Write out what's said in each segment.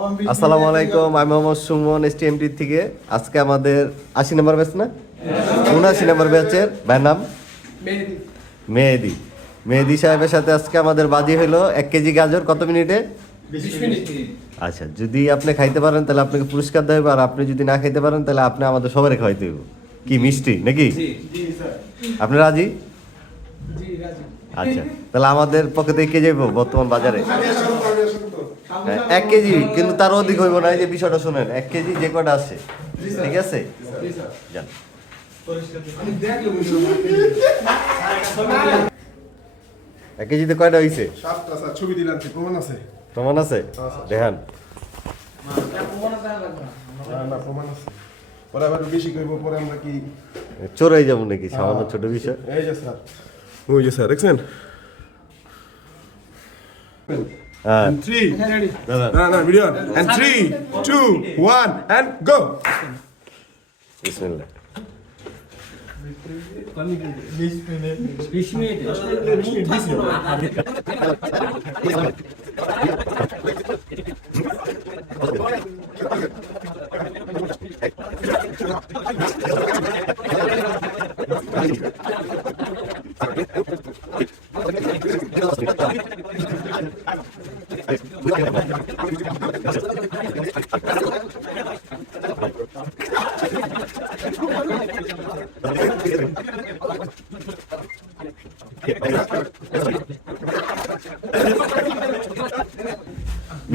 আসসালামু আলাইকুম, আমি মোহাম্মদ সুমন এসটিএমটি থেকে। আজকে আমাদের 80 নম্বর ব্যাচ না 79 নম্বর ব্যাচের ভাইয়ের নাম মেহেদি। মেহেদি সাহেবের সাথে আজকে আমাদের বাজি হলো 1 কেজি গাজর কত মিনিটে? 20 মিনিট। আচ্ছা, যদি আপনি খাইতে পারেন তাহলে আপনাকে পুরস্কার দেওয়া হবে, আর আপনি যদি না খাইতে পারেন তাহলে আপনি আমাদের সবাই খাওয়াইতে হবে। কি মিষ্টি নাকি? আপনি রাজি? আচ্ছা, তাহলে আমাদের পক্ষ থেকে কে যাইব বর্তমান বাজারে? 1 কেজি, কিন্তু তার অধিক হইব না। এই যে বিষয়টা শুনেন, 1 কেজি যে কটা আছে, ঠিক আছে? যান। 1 কেজিতে কয়টা হইছে? 7টা স্যার, ছবি দিলাম, প্রমাণ আছে। প্রমাণ আছে? দেখান। না, প্রমাণ আছে। পরে আবার বেশি কইব, পরে আমরা কি চোরাই যাবো নাকি? সামান্য ছোট বিষয়। এই যে স্যার, ওই যে স্যার দেখছেন। হ্যাঁ, 3 দাদা না ভিডিও and 3 2 1 and go. বিসমিল্লাহ।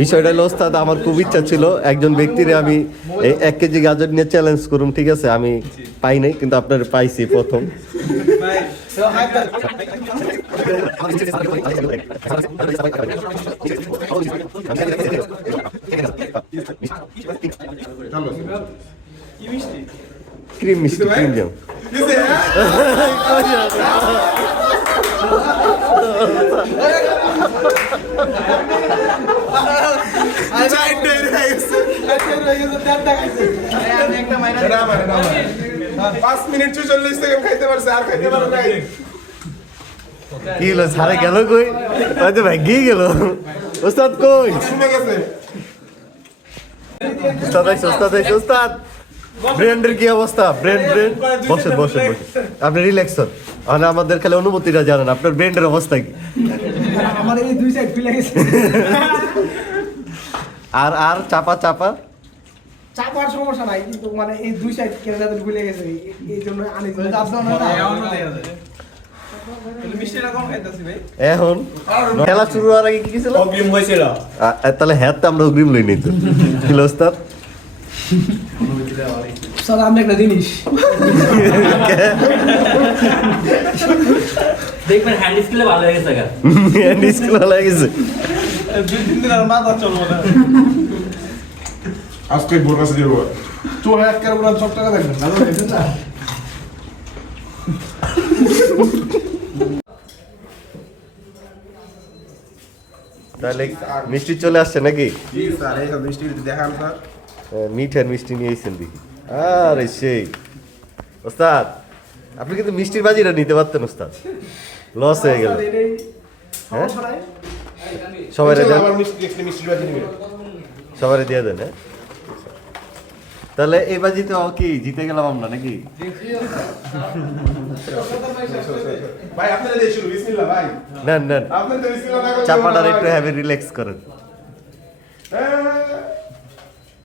বিষয়টা হলো ওস্তাদ, আমার খুব ইচ্ছা ছিল একজন ব্যক্তিরে আমি এই 1 কেজি গাজর নিয়ে চ্যালেঞ্জ করুম, ঠিক আছে? আমি পাই নাই, কিন্তু আপনার পাইছি প্রথম। ক্রিম মিষ্টি, ক্রিম জ্যাম। না 5 মিনিট 40 সেকেন্ড খাইতে পারছে, আর খাইতে পারে নাই। কি হলো, সারে গেল কই? হয়তো ভাগ্যই গেল। ওস্তাদ কই? শুনে গেছে। ওস্তাদ আইছে, ওস্তাদ আইছে, ওস্তাদ। ব্রেন্ডের কি অবস্থা? ব্রেন্ড বসেন বসেন বসেন, আপনি রিল্যাক্স হন। আর আমাদের খালি অনুভূতিটা জানেন, আপনার ব্রেন্ডের অবস্থা কি? আমার এই দুই সাইড খুলে গেছে। আর চাপা চাপা চাপার সমস্যা নাই, কিন্তু মানে এই দুই সাইড কেন যাদের খুলে গেছে, এই জন্য আনি এখন খেলা শুরু হওয়ার আগে কি ছিল? অগ্রিম হয়েছিল। তাহলে হ্যাঁ, তো আমরা অগ্রিম লই নিত। কি ওস্তাদ? স্যার আমি একটা জিনিস দেখবেন হ্যান্ড স্কিলে ভালো হয়ে গেছে। স্কুল ভালো গেছে। 2-3 দিন আর মাথা চলবো না। আজকে বোর কাছে যাব। তো এক করে বললাম সব টাকা দেখবেন না, দেখবেন না। তাহলে মিষ্টি চলে আসছে নাকি? জি স্যার, এই সব মিষ্টি দেখান স্যার। মিঠার মিষ্টি নিয়ে এসেছেন দেখি। আরে সেই ওস্তাদ, আপনি কিন্তু মিষ্টির বাজিটা নিতে পারতেন ওস্তাদ, লস হয়ে গেল। হ্যাঁ, সবাই দেন, আবার মিষ্টি বাজি নিবে। সবাই দিয়ে দেন। হ্যাঁ, তাহলে এই বাজিতে কি জিতে গেলাম আমরা নাকি? ভাই আপনারা দিয়ে শুরু, বিসমিল্লাহ ভাই। নেন নেন, আপনারা তো বিসমিল্লাহ না করে চাপাটার একটু হ্যাভি রিল্যাক্স করেন।